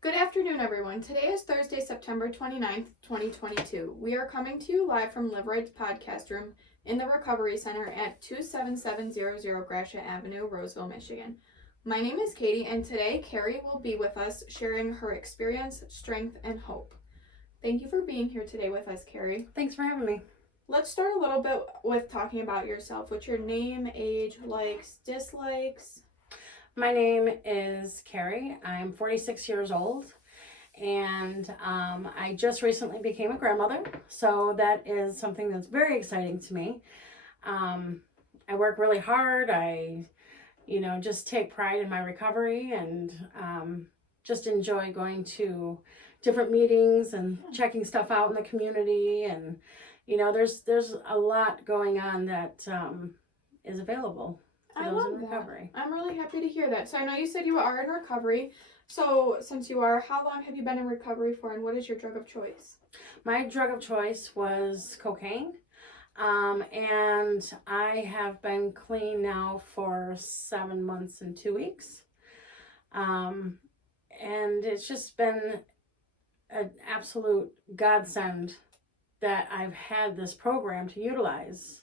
Good afternoon, everyone. Today is Thursday, September 29th, 2022. We are coming to you live from Live Rite's podcast room in the Recovery Center at 27700 Gratiot Avenue, Roseville, Michigan. My name is Katie, and today Karrie will be with us sharing her experience, strength, and hope. Thank you for being here today with us, Karrie. Thanks for having me. Let's start a little bit with talking about yourself. What's your name, age, likes, dislikes? My name is Karrie. I'm 46 years old, and I just recently became a grandmother, so that is something that's very exciting to me. I work really hard. I just take pride in my recovery and just enjoy going to different meetings and checking stuff out in the community. And, there's a lot going on that is available. I love that. I'm really happy to hear that. So I know you said you are in recovery. So since you are, how long have you been in recovery for, and what is your drug of choice? My drug of choice was cocaine. And I have been clean now for 7 months and 2 weeks. And it's just been an absolute godsend that I've had this program to utilize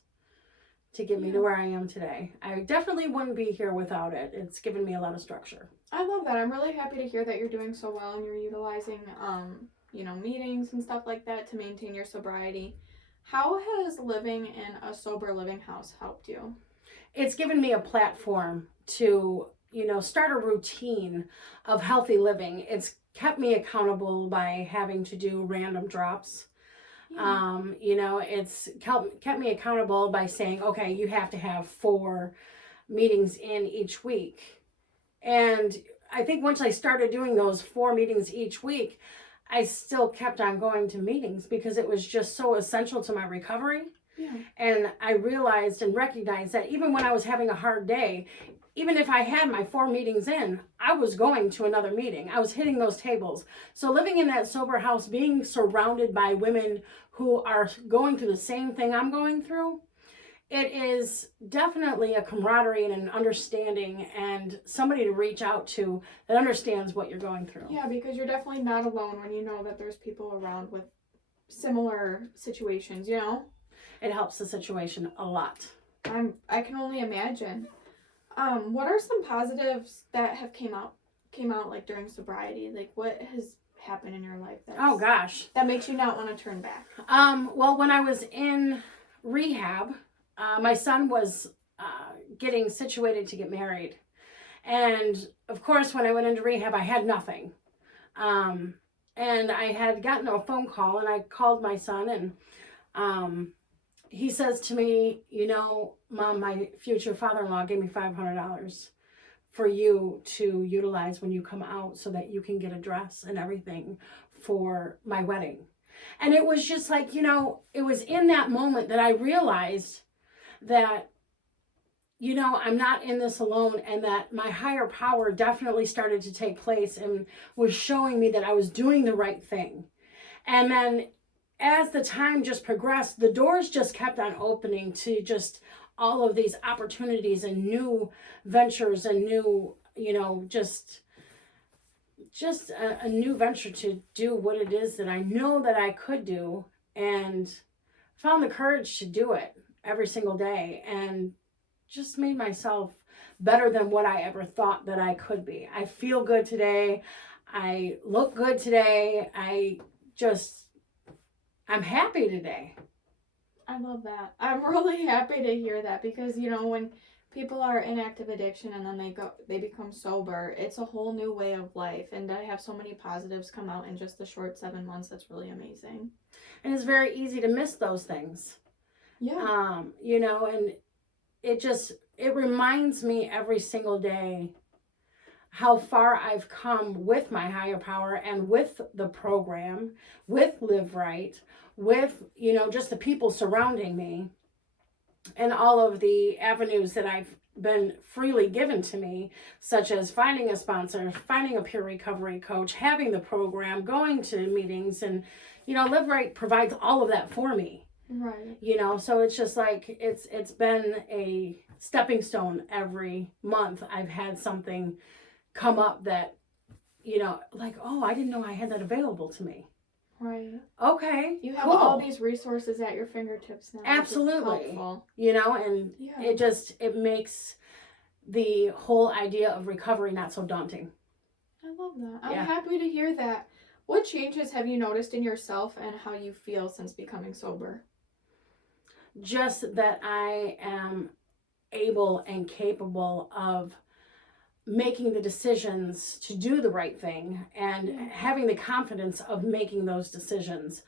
to get me to where I am today. I definitely wouldn't be here without it. It's given me a lot of structure. I love that. I'm really happy to hear that you're doing so well and you're utilizing, meetings and stuff like that to maintain your sobriety. How has living in a sober living house helped you? It's given me a platform to, start a routine of healthy living. It's kept me accountable by having to do random drops. It's kept me accountable by saying, okay, you have to have 4 meetings in each week. And I think once I started doing those 4 meetings each week, I still kept on going to meetings because it was just so essential to my recovery. Yeah. And I realized and recognized that even when I was having a hard day, even if I had my 4 meetings in, I was going to another meeting. I was hitting those tables. So living in that sober house, being surrounded by women who are going through the same thing I'm going through, it is definitely a camaraderie and an understanding and somebody to reach out to that understands what you're going through. Yeah, because you're definitely not alone when you know that there's people around with similar situations, It helps the situation a lot. I can only imagine. What are some positives that have came out like during sobriety? Like what has happened in your life that makes you not want to turn back? Well, when I was in rehab, my son was getting situated to get married. And of course, when I went into rehab, I had nothing. And I had gotten a phone call, and I called my son, and he says to me, Mom, my future father-in-law gave me $500 for you to utilize when you come out so that you can get a dress and everything for my wedding. And it was just like, it was in that moment that I realized that, I'm not in this alone, and that my higher power definitely started to take place and was showing me that I was doing the right thing. And then as the time just progressed, the doors just kept on opening to just all of these opportunities and new ventures and new, just a new venture to do what it is that I know that I could do, and found the courage to do it every single day and just made myself better than what I ever thought that I could be. I feel good today. I look good today. I'm happy today. I love that. I'm really happy to hear that because, when people are in active addiction and then they become sober, it's a whole new way of life. And I have so many positives come out in just the short 7 months. That's really amazing. And it's very easy to miss those things. Yeah. And it reminds me every single day how far I've come with my higher power and with the program, with Live Rite, with, just the people surrounding me and all of the avenues that I've been freely given to me, such as finding a sponsor, finding a peer recovery coach, having the program, going to meetings, and, Live Rite provides all of that for me. Right. So it's just like, it's been a stepping stone every month. I've had something come up that you know, like, oh, I didn't know I had that available to me. Right. Okay. You have cool. all these resources at your fingertips now. Absolutely. You know, and it makes the whole idea of recovery not so daunting. I love that. I'm happy to hear that. What changes have you noticed in yourself and how you feel since becoming sober? Just that I am able and capable of making the decisions to do the right thing and having the confidence of making those decisions.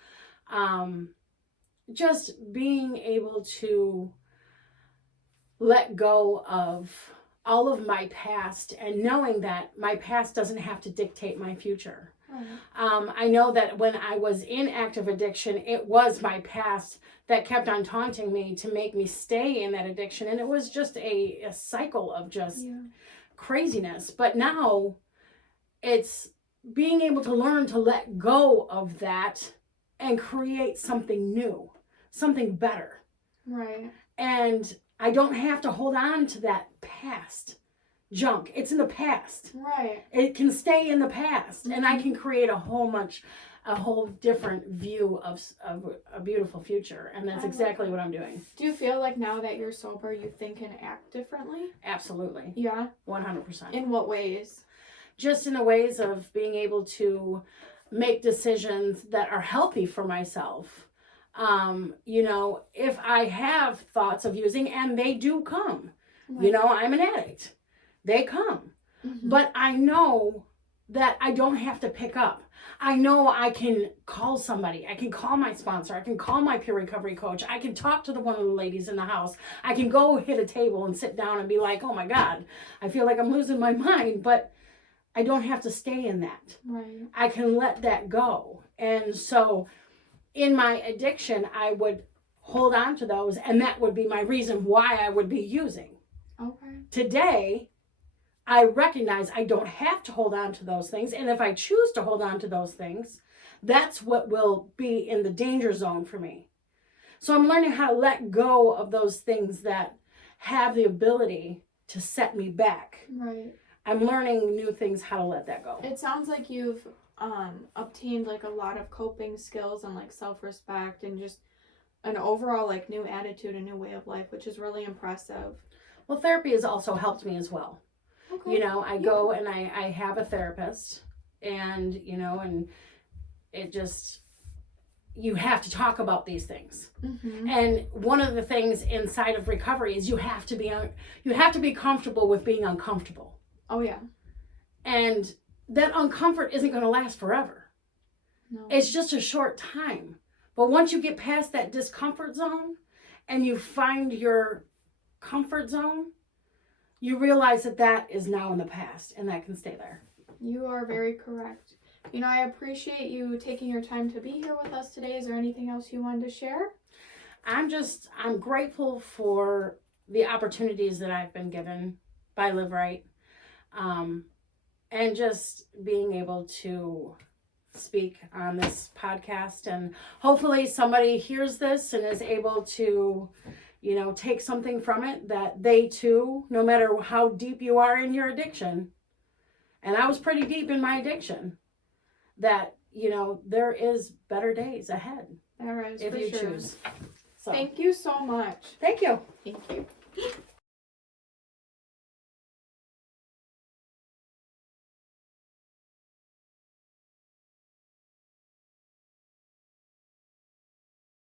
Just being able to let go of all of my past and knowing that my past doesn't have to dictate my future. I know that when I was in active addiction, it was my past that kept on taunting me to make me stay in that addiction. And it was just a cycle of just craziness. But now it's being able to learn to let go of that and create something new, something better. Right. And I don't have to hold on to that past junk. It's in the past. Right. It can stay in the past, and I can create a whole different view of a beautiful future, and that's exactly what I'm doing. Do you feel like now that you're sober, you think and act differently? Absolutely. Yeah. 100%. In what ways? Just in the ways of being able to make decisions that are healthy for myself. You know, if I have thoughts of using, and they do come, you know, I'm an addict. They come. But I know that I don't have to pick up. I know I can call somebody. I can call my sponsor. I can call my peer recovery coach. I can talk to one of the ladies in the house. I can go hit a table and sit down and be like, oh my God, I feel like I'm losing my mind. But I don't have to stay in that. Right. I can let that go. And so in my addiction, I would hold on to those, and that would be my reason why I would be using. Okay. Today, I recognize I don't have to hold on to those things. And if I choose to hold on to those things, that's what will be in the danger zone for me. So I'm learning how to let go of those things that have the ability to set me back. Right. I'm learning new things, how to let that go. It sounds like you've obtained like a lot of coping skills and like self-respect and just an overall like new attitude, a new way of life, which is really impressive. Well, therapy has also helped me as well. Okay. You know, I go and I have a therapist, and, you know, and it just, you have to talk about these things. And one of the things inside of recovery is you have to be comfortable with being uncomfortable. Oh, yeah. And that uncomfort isn't going to last forever. No. It's just a short time. But once you get past that discomfort zone and you find your comfort zone, you realize that is now in the past, and that can stay there. You are very correct. You know, I appreciate you taking your time to be here with us today. Is there anything else you wanted to share? I'm grateful for the opportunities that I've been given by Live Rite, and just being able to speak on this podcast, and hopefully somebody hears this and is able to, you know, take something from it, that they too, no matter how deep you are in your addiction, and I was pretty deep in my addiction, that, you know, there is better days ahead. There is, if you choose. So. Thank you so much. Thank you. Thank you.